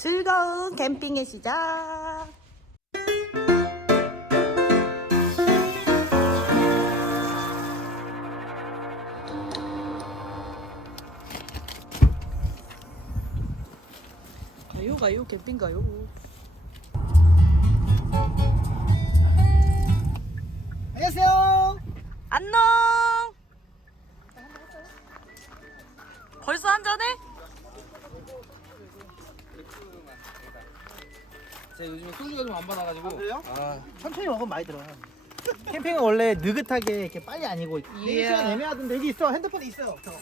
즐거운 캠핑의 시작. 가요 가요 캠핑 가요. 소주가 좀 안 받아가지고. 그래요? 아, 천천히 먹으면 많이 들어요. 캠핑은 원래 느긋하게 이렇게 빨리 아니고 내 이야. 시간 애매하던데 여기 있어 핸드폰에 있어요. 저거.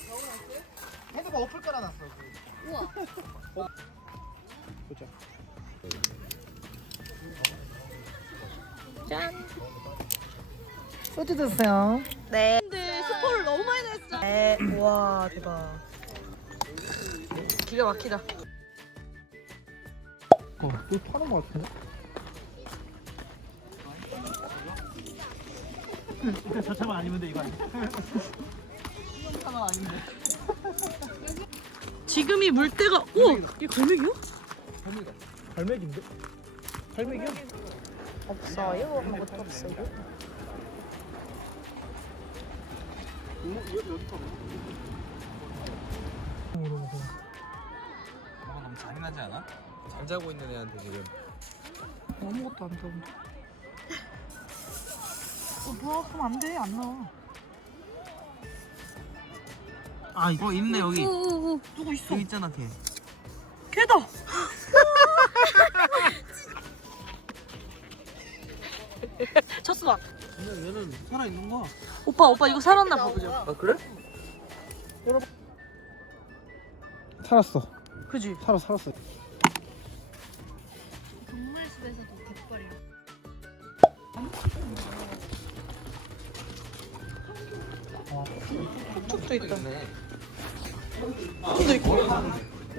핸드폰 어플 깔아놨어. 우와. 어? 보자. 짠. 소주 드세요. 네. 근데 스포를 너무 많이 냈어. 네. 와 대박. 기가 막히다. 어, 물 파는 거 같은데? 일단 저 차만 아니면 돼 이거 차만 아닌데. 지금이 물때가 우와 이게 갈매기요? 갈매기인데? 갈매기야? 없어요. 아무것도 없어요. 너무 잔인하지 않아? 잘 자고 있는 애한테 지금. 아무것도 안 좋은데. 어 뭐야 그럼 안 돼. 안 나와. 아, 이거 있네 여기. 우우우 누구 있어? 여기 있잖아 걔. 걔다. 첫수박. 근데 얘는 살아 있는 거야. 오빠 오빠 이거 살았나 보죠. 아 그래? 살았어. 그지? 살아 살았어. 촉촉도 있다. 쫀도 있고.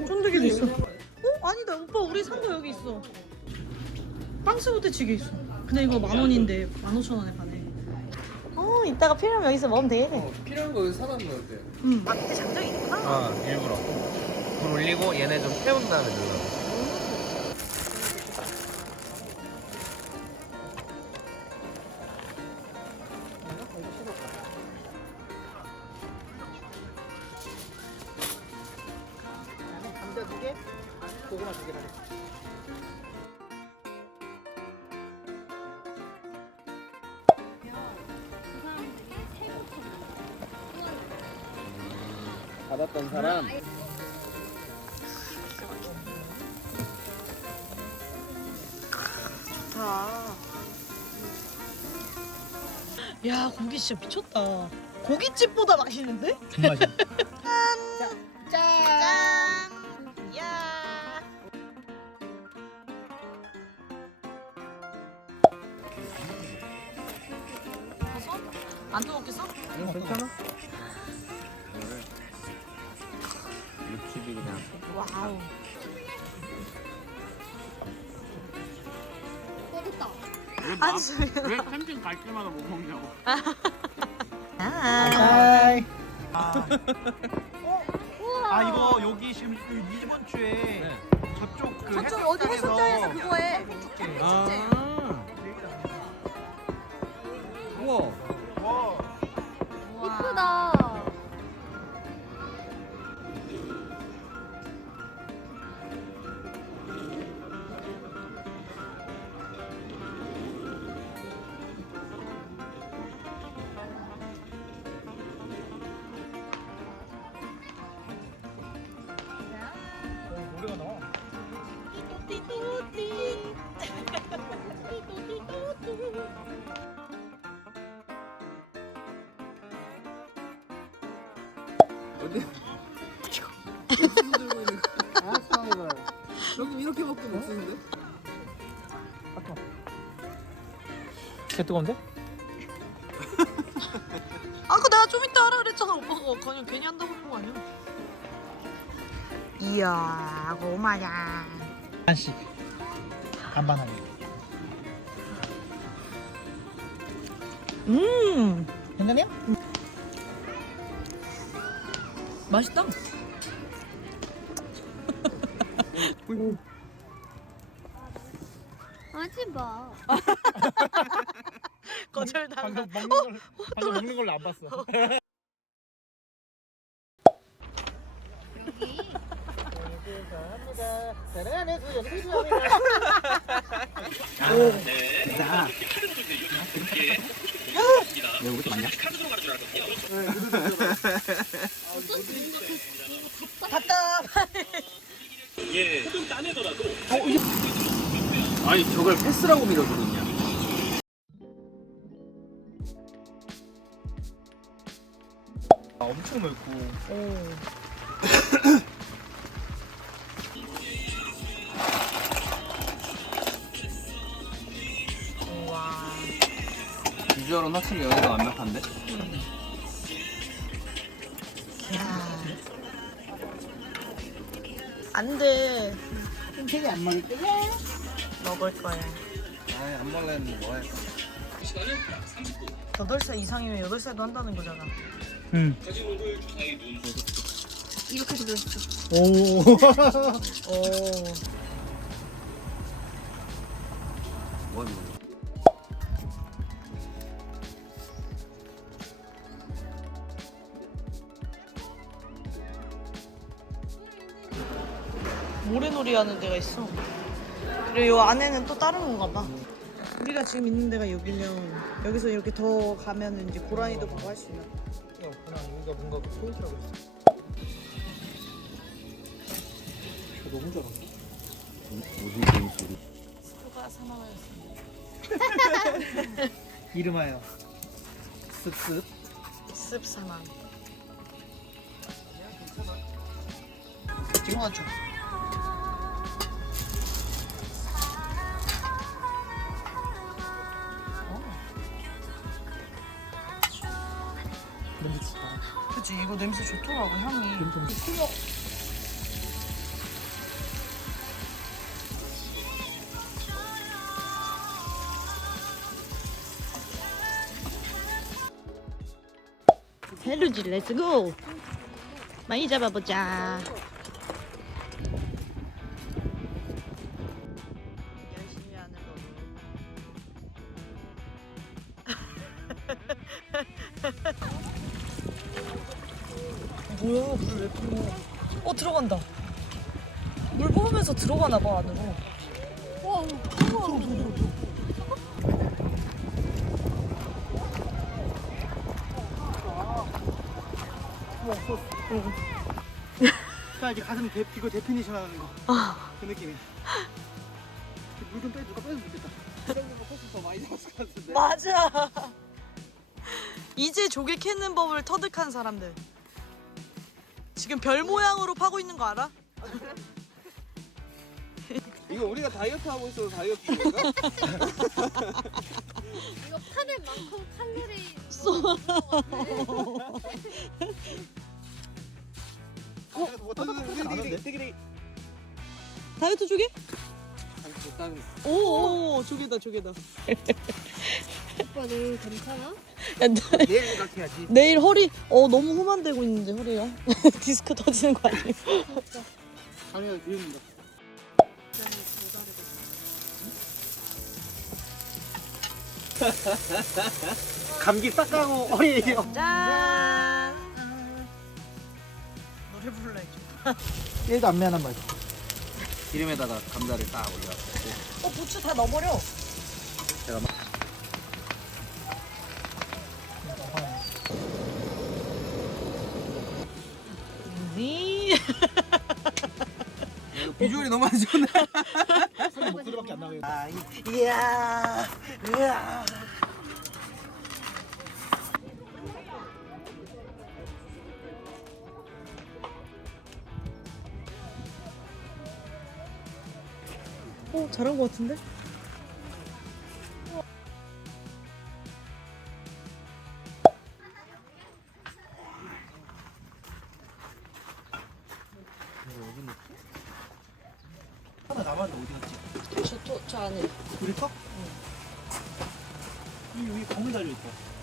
쫀득이도 있어. 어 아니다 오빠 우리 산 거 여기 있어. 빵스부대찌개 있어. 근데 이거 만 원인데 만 오천 원에 파네. 어 이따가 필요하면 여기서 먹으면 되겠네. 어, 필요한 거 놓으면 어때? 음. 아 근데 장작이 있구나. 아, 일부러. 불 올리고 얘네 좀 태운 다음에 넣으 받았던 사람. 좋다. 야 고기 진짜 미쳤다. 고깃집보다 맛있는데? 정말. 짠. 야. 가서 안? 응, 괜찮아. 와우. 꺼졌다. 안 소리. 왜 캠핑 갈 때마다 못 먹냐고. 아. 하이. 우와. 아 이거 여기 지금 이- 이번 주에 네. 저쪽 그 저쪽 어디 해수장에서 그거 해. 어디? 옥수수 들고 있는 거. 알았어 이거. 여기 이렇게 먹던 옥수수인데? 개 뜨거운데? 아까 내가 좀 이따 하라 그랬잖아 오빠가 그냥 괜히 한다고 그런 거 아니야? 이야 고마야 한씩 반반하게. 음 괜찮아요? 맛있다 하지 마. 거절당한. 방금 먹는 걸 방금 먹는 걸로 안 봤어. 여기 감사합니다. 사랑하는 수연이 필요합니다. 자. 왜 우리 맞냐? 갔다. 아니 저걸 패스라고? 아, 엄청 넓고. 우 비주얼은 확실히 여기가 완벽한데? 야. 안 돼. 되게 안 먹을 거야. 먹을 거야. 아이 안 먹을래는 뭐 해? 8살 이상이면 8살도 한다는 거잖아. 응. 이렇게 들어있어. 오. 오. 뭐 하는 거야? 놀이 하는 데가 있어. 그리고 이 안에는 또 다른 건가 봐. 우리가 지금 있는 데가 여기면 여기서 이렇게 더 가면은 이제 고라니도 보고 할 수 있나? 없구나. 여기가 뭔가 포인트라고 했어. 저 너무 잘한다. 무슨 재밌소리? 수가 4만 원이었어. 이름하여 습습. 습 4만. 찍어줘. 너 그치 이거 냄새 좋더라고 향이. 좀 헬루지 렛츠고. 많이 잡아보자. 열심히 하는 거고. 뭐야 물을 왜 뿜어? 어 들어간다. 물 뽑으면서 들어가나 봐 안으로. 자 이제 가슴 대, 이거 데피니션 하는 거. 아. 그 느낌이야. 물 좀 빼, 누가 빼면 좋겠다. 이 정도면 코스 더 많이 잡았을 것 같은데. 맞아. 이제 조개 캐는 법을 터득한 사람들. 지금 별 모양으로 파고 있는 거 알아? 이거 우리가 다이어트 하고 있어서 다이어트 인가? 이거 파낼 만큼 칼로리 뭐 따뜻하지 않은데? 다이어트 조개? 오, 오 조개다 조개다. 오빠 내일 괜찮아? 야, 나- 내일 생각해야지. 내일 허리 어 너무 후만되고 있는데 허리가 디스크 터지는 거 아니에요? 당연히 비웁니다. 감기 싹 가고 허리에요. 짠. 노래 불러야죠. 얘도 안 미안한 말이야. 기름에다가 감자를 딱 올려갖고 어 부추 다 넣어버려. 비주얼이 너무 안 좋네 목소리밖에 안 나와요. 아, 이- 이야, 이야. 어 잘한 거 같은데? 나 남았는데 어디 갔지? 저저 안에. 우리 거? 응. 여기 여기 검은 달려 있어.